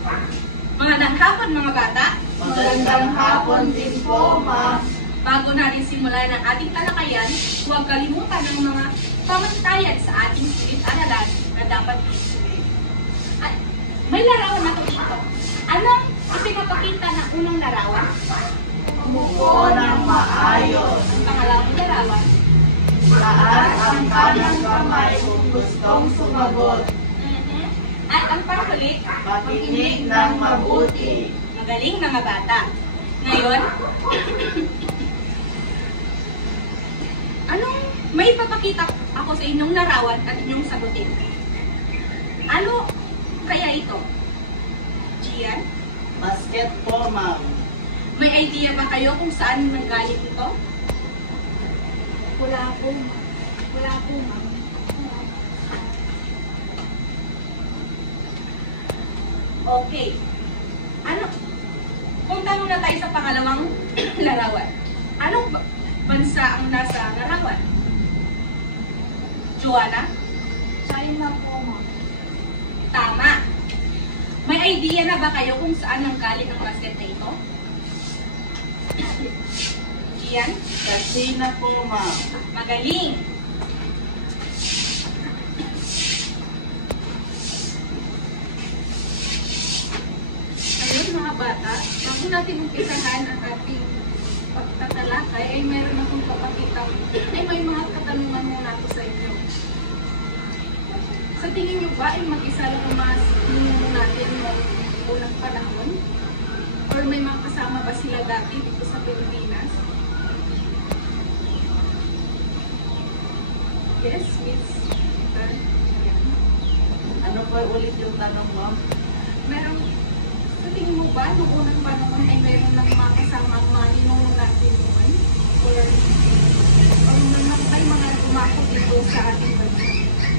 Magandang hapon mga bata. Magandang hapon din po, ma'am. Bago natin simulan ang ating talakayan, huwag kalimutan ang mga pamantayan sa ating sulit-aralan na dapat isulit. At may larawan na ito. Anong ipinapakita ng unang larawan? Umupo ng maayos. Ang pangalawang larawan. Taas ang kanang kamay kung gustong sumagot. At ang panghuli, Makinig ng mabuti. magaling mga bata. Ngayon, anong may papakita ako sa inyong larawan at inyong sagutin? Ano kaya ito? Gian? Basket po, ma'am. May idea ba kayo kung saan nanggaling ito? Wala po, ma'am. Okay. Ano? Kung tanong na tayo sa pangalawang larawan. Anong bansa ang nasa larawan? Joanna? China po, ma'am. Tama. May idea na ba kayo kung saan nanggaling ang basket na ito? Gian? Sa China po, ma'am. Magaling! Ngayon mga bata, bago natin umpisahan ang ating pagtatalakay, ay meron akong papakita. Ay may mga katanungan muna ako sa inyo. Sa tingin niyo ba ay mag-isa lang ang mga sinuno natin noong unang panahon? Or may mga kasama ba sila dati dito sa Pilipinas? Yes, Miss. Yan. Ano po ulit yung tanong, ma'am? Meron, sa tingin mo ba, noong unang panahon ay meron lang mga kasama ang mga ninuno natin noon? Or may mga umakot dito sa ating bansa?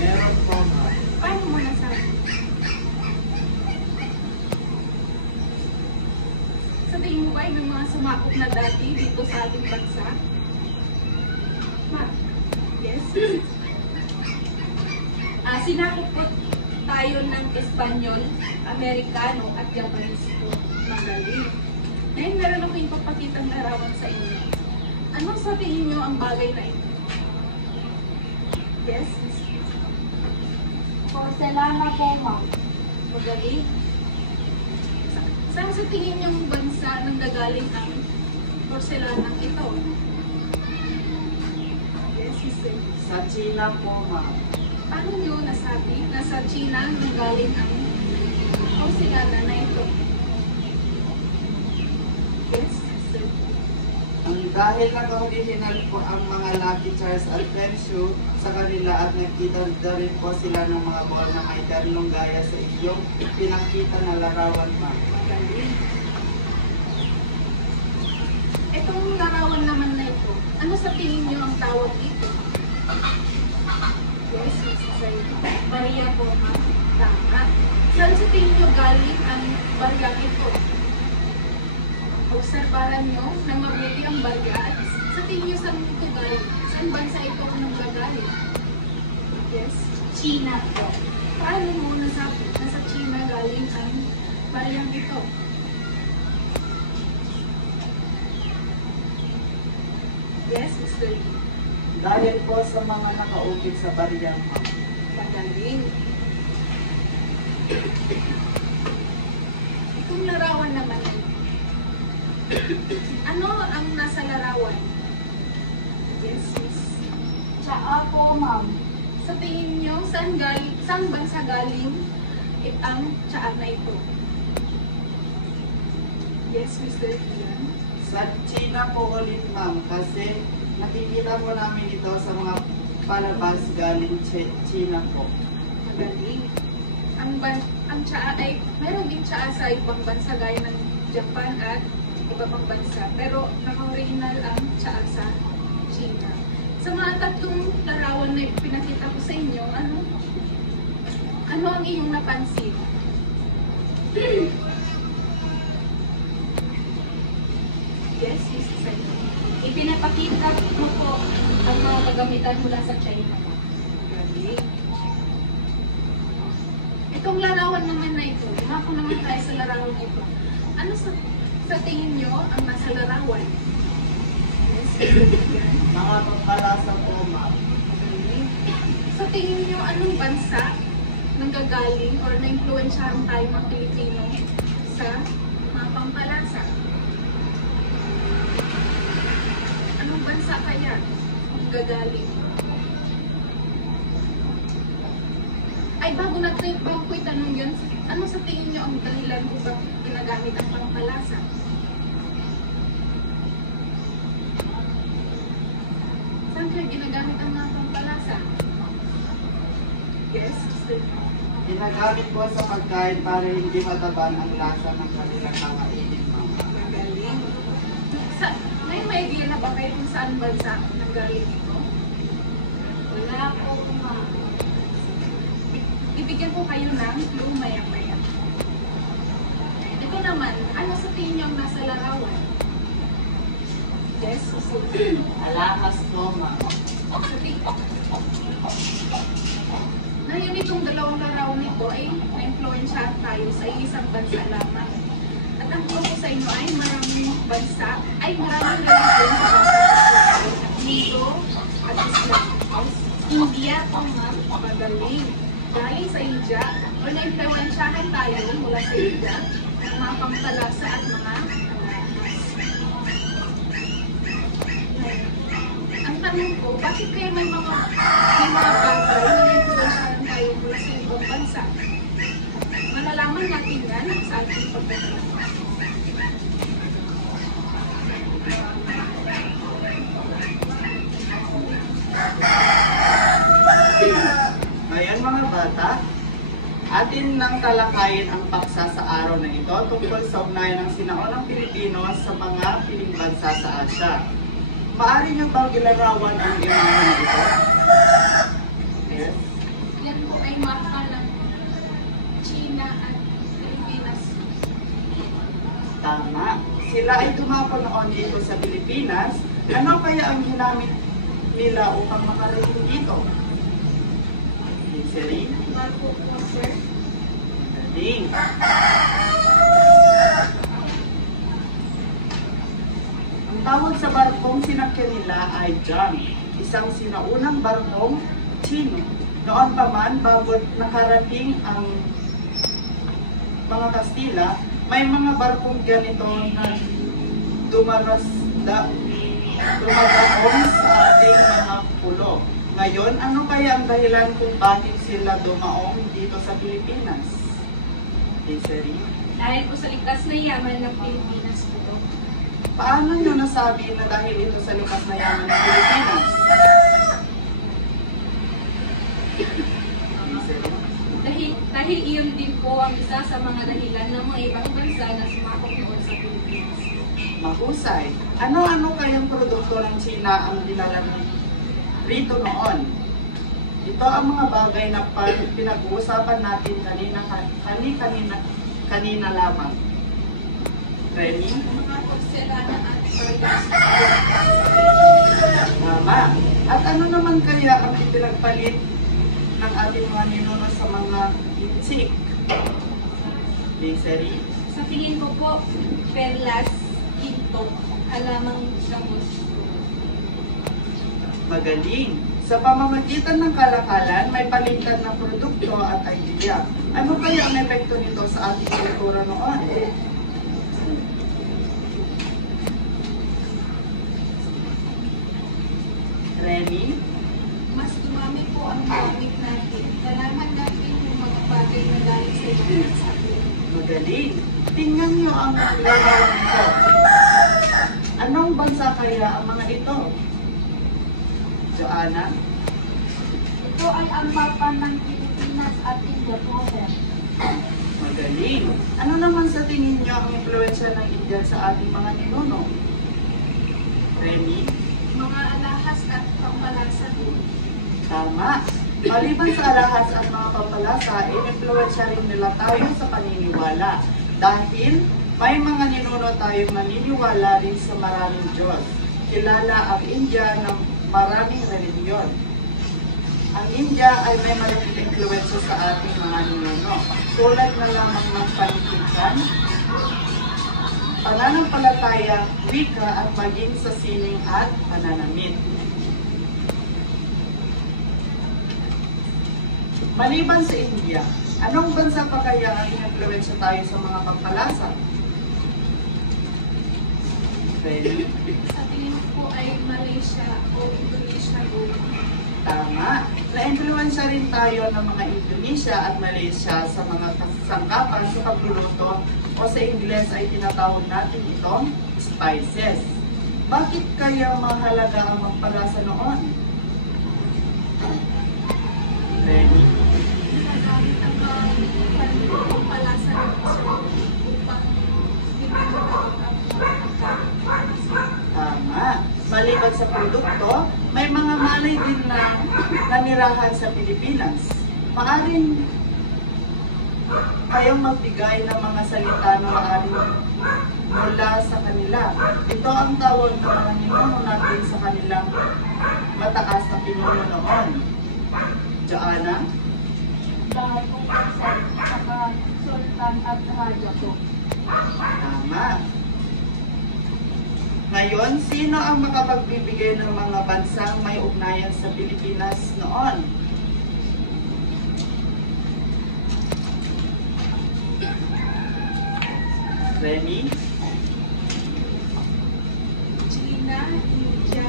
Meron po, ma'am. Paano mo nasabi? Sa tingin mo ba ay may mga sumakot na dati dito sa ating bansa? Ma? Yes? Sinakop po tayo ng Espanyol, Amerikano at Japanese po. Magaling. Ngayon meron ako yung papakitang larawan sa inyo. Ano sa tingin nyo ang bagay na ito? Yes? Porcelana po, ma'am. Magaling. Saan sa tingin niyong bansa nanggagaling ang porcelanang ito? Yes, sister. Sa China po, ma'am. Paano niyo nasabi na sa China nanggaling ang porcelana na ito? Yes, sister. Dahil nag-original po ang mga Lucky Charms at Fenshu sa kanila at nakita na rin po sila ng mga ball na may darnong gaya sa iyong pinakita na larawan, ma'am. Magaling. Itong larawan naman na ito, ano sa tingin niyo ang tawag dito? Yes, sister. Maria po, ma'am. Tama. Saan sa tingin niyo galing ang barya ito? Obserbaran nyo na mabuti ang barya at sa tingin nyo saan ito galing? Saan bansa ito nanggagaling? Yes, China po. Paano mo nasabi na sa China galing ang baryang ito? Yes, Mr. Lee. Dahil po sa mga nakaukit sa bariyang, ma'am. Magaling. Itong larawan naman. Ano ang nasa larawan? Yes, miss. Tsaa po, ma'am. Sa tingin nyo, saan bansa galing ang tsaa na ito? Yes, Mr. Ian. Sa China po ulit, ma'am, kasi nakikita po namin ito sa mga palabas galing China po. Magaling. Ang tsaa ay, mayroon din tsaa sa ibang bansa gaya ng Japan at iba pang bansa. Pero naka-original ang tsaa sa China. Sa mga tatlong larawan na pinakita ko sa inyo, ano ang inyong napansin? Yes, Miss Sally. Ipinapakita mo po ang mga kagamitan mula sa China. Galing. Itong larawan naman na ito, lumako naman tayo sa tawag dito. Ano sa tingin nyo ang nasa larawan? Yes, yan. Mga pampalasa po, ma'am. Okay. Sa tingin nyo, anong bansa nanggagaling or na-influensyahan tayo ng Pilipino sa mga pampalasa? Anong bansa kaya nanggagaling? Ay, bago ko itanong yun, ano sa tingin nyo ang dahilan kung bakit ginagamit ang pampalasa? Saan kaya ginagamit ang mga pampalasa? Yes, sister. Ginagamit po sa pagkain para hindi mataban ang lasa ng kanilang mga inin, ma'am. Magaling. May idea na ba kayo kung saan bansa nanggaling ito? Wala po, ma'am. Ibigyan ko kayo ng clue maya-maya. Ito naman, ano sa tingin niyo ang nasa larawan? Yes, sister. Alahas po, ma'am. Sa tingin. Ngayon itong dalawang larawan nito ay na-influensyahan tayo sa isang bansa lamang. At ang clue ko sa inyo ay maraming bansa, ay maraming religion sa bansa at Hindu at Islam. India po, ma'am. Magaling. Dahil sa India, o na-influensyahan tayo mula sa India ng mga pampalasa at mga alahas. Ang tanong ko, bakit kaya may mga bagay na na-influensyahan tayo mula sa ibang bansa? Malalaman natin yan sa ating pagkakalasa. Ngayon mga bata, atin nang talakayin ang paksa sa araw na ito tungkol sa ugnayan ng sinaunang Pilipino sa mga piling bansa sa Asya. Maaari niyo bang ilarawan ang iyong mga ito? Yes. Yan po ay mapa ng China at Pilipinas. Tama. Sila ay tumapo noon dito sa Pilipinas. Ano kaya ang ginamit nila upang makarating dito? Celine? Marco po, sir. Ding. Ang tawag sa barkong sinakyan nila ay John, isang sinaunang barkong Chino. Noon pa man, bago nakarating ang mga Kastila, may mga barkong ganito na dumadaong sa ating mga pulo. Ngayon, ano kaya ang dahilan kung bakit sila dumaong dito sa Pilipinas? Desiree? Dahil po sa likas na yaman ng Pilipinas po. Paano nyo nasabi na dahil ito sa likas na yaman ng Pilipinas? Dahil iyon din po ang isa sa mga dahilan ng mga ibang bansa na sumakop noon sa Pilipinas. Mahusay. Ano-ano kayang produkto ng China ang dinala rito noon? Ito ang mga bagay na pinag-uusapan natin kanina lamang. Remy? Mga porselana at toys. Tama. At ano naman kaya ang ipinagpalit ng ating mga ninuno sa mga hitsik? Desiree? Sa tingin ko po, perlas, ginto, alamang gamos. Magaling. Sa pamamagitan ng kalakalan, may palitan ng produkto at idea. Ano kaya ang epekto nito sa ating kultura noon? Remy? Mas dumami po ang gamit natin. Nalaman natin yung mga bagay na galing sa ibang bansa. Magaling. Tingnan niyo ang larawan nito. Anong bansa kaya ang mga ito? Joanna? Ito ay ang mapa ng Pilipinas at India po, sir. Magaling. Ano naman sa tingin niyo ang impluensya ng India sa ating mga ninuno? Remy? Mga alahas at pampalasa din. Tama. Maliban sa alahas at mga pampalasa, in-influensya rin nila tayo sa paniniwala. Dahil may mga ninuno tayong naniniwala rin sa maraming Diyos. Kilala ang India ng maraming relihiyon. Ang India ay may malaking influensya sa ating mga ninuno. Tulad na lamang ng panikitan, pananampalataya, wika at maging sa sining at pananamit. Maliban sa India, anong bansa pa kaya ang in-influensya tayo sa mga pampalasa? Ready? Sa tingin ko ay Malaysia o Indonesia o Tama. Na-influensya rin tayo ng mga Indonesia at Malaysia sa mga kasangkapan sa pagluluto o sa Ingles ay tinatawag natin itong spices. Bakit kaya mahalaga ang magpalasa noon? Ready? ginagamit ang pampalasa ng iso upang hindi magagamit ang mga pagkain. Tama. Maliban sa produkto, may mga malay din na nanirahan sa Pilipinas. Maaring kayong magbigay ng mga salita na maaring mula sa kanila. Ito ang tawag ng mga ninuno natin sa kanilang mataas na pinuno noon. Joanna? Dahatong Pasay, saka Sultan at Raja po. Tama. Ngayon, sino ang makapagbibigay ng mga bansang may ugnayan sa Pilipinas noon? Remy? China, India,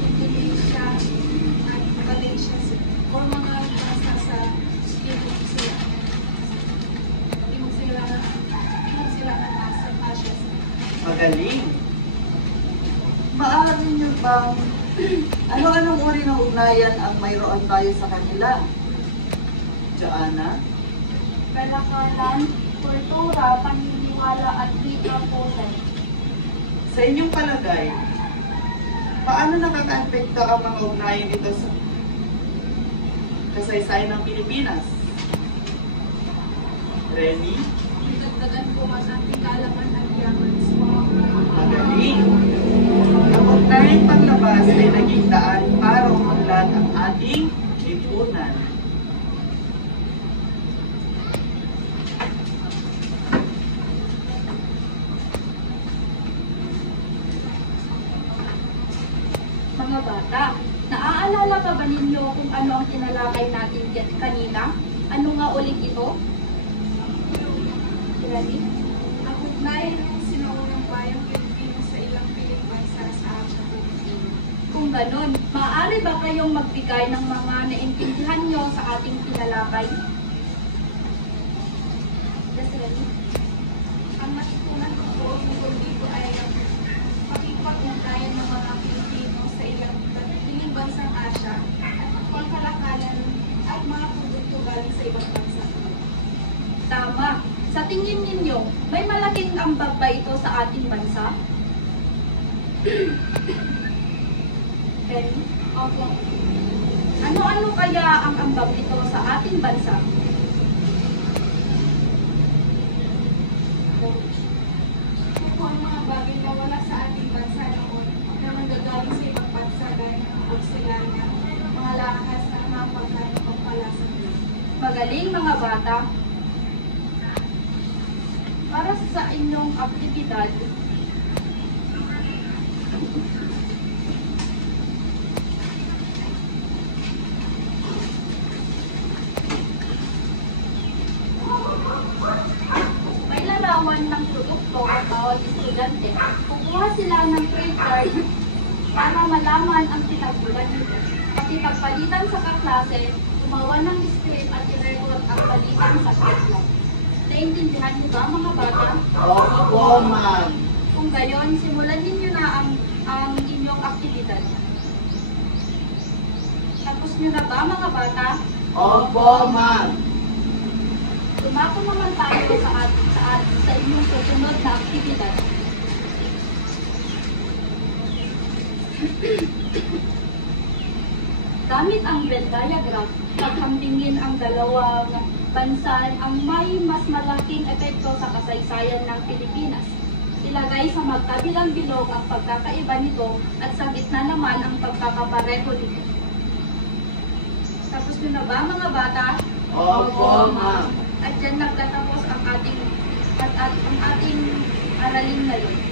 Indonesia, at Malaysia o mga bansa sa Timog Silangan Asia. Magaling. Maaari niyo bang ano-anong uri ng ugnayan ang mayroon tayo sa kanila? Joanna? Kalakalan, kultura, paniniwala at wika po sir. Sa inyong palagay, paano nakaka-apekto ang mga ugnayan dito sa kasaysayan ng Pilipinas? Remy? Dagdagan po ang ating kaalaman at yaman sa mga Magaling. Ang ugnayang panlabas ay naging daan para umunlad ang ating lipunan. Mga bata, naaalala pa ba ninyo kung ano ang tinalakay natin kanina? Ano nga ulit ito? Ready? ang ugnayan ng sinaunang bayang Pilipino sa ilang piling bansa sa Asia. Kung ganun, maaari ba kayong magbigay ng mga naintindihan nyo sa ating tinalakay? Yes, ready? Ang natutunan ko po tungkol dito ay ang pakikipag-ugnayan ng mga Pilipino sa ilang piling bansang Asia at pagkalakalan at mga produkto galing sa ibang bansa. Tama. Sa tingin ninyo, may malaking ambag ba ito sa ating bansa? Penny? Opo, Ano-ano kaya ang ambag nito sa ating bansa? ito ang mga bagay na wala sa ating bansa noon na nanggagaling sa ibang bansa gaya ng porselana, mga lakas at mga pagkain o palasa. Magaling mga bata. Para sa inyong aktibidad, may larawan ng produkto at bawat estudyante. Kukuha sila ng trade card para malaman ang pinagbulan nito. Pakipagpalitan sa kaklase, gumawa ng script at i-record ang palitan sa classroom. Naintindihan niyo ba mga bata? Opo, ma'am. Kung gayon, simulan ninyo na ang inyong aktibidad. Tapos niyo na ba mga bata? Opo, ma'am. Tumako naman tayo sa inyong susunod na aktibidad. Gamit ang Venn diagram, paghambingin ang dalawang bansa ang may mas malaking epekto sa kasaysayan ng Pilipinas. Ilagay sa magkabilang bilog ang pagkakaiba nito at sa gitna naman ang pagkakapareho nito. Tapos nyo na ba mga bata? Opo, ma'am. At dyan nagtatapos ang ating Galing na yun.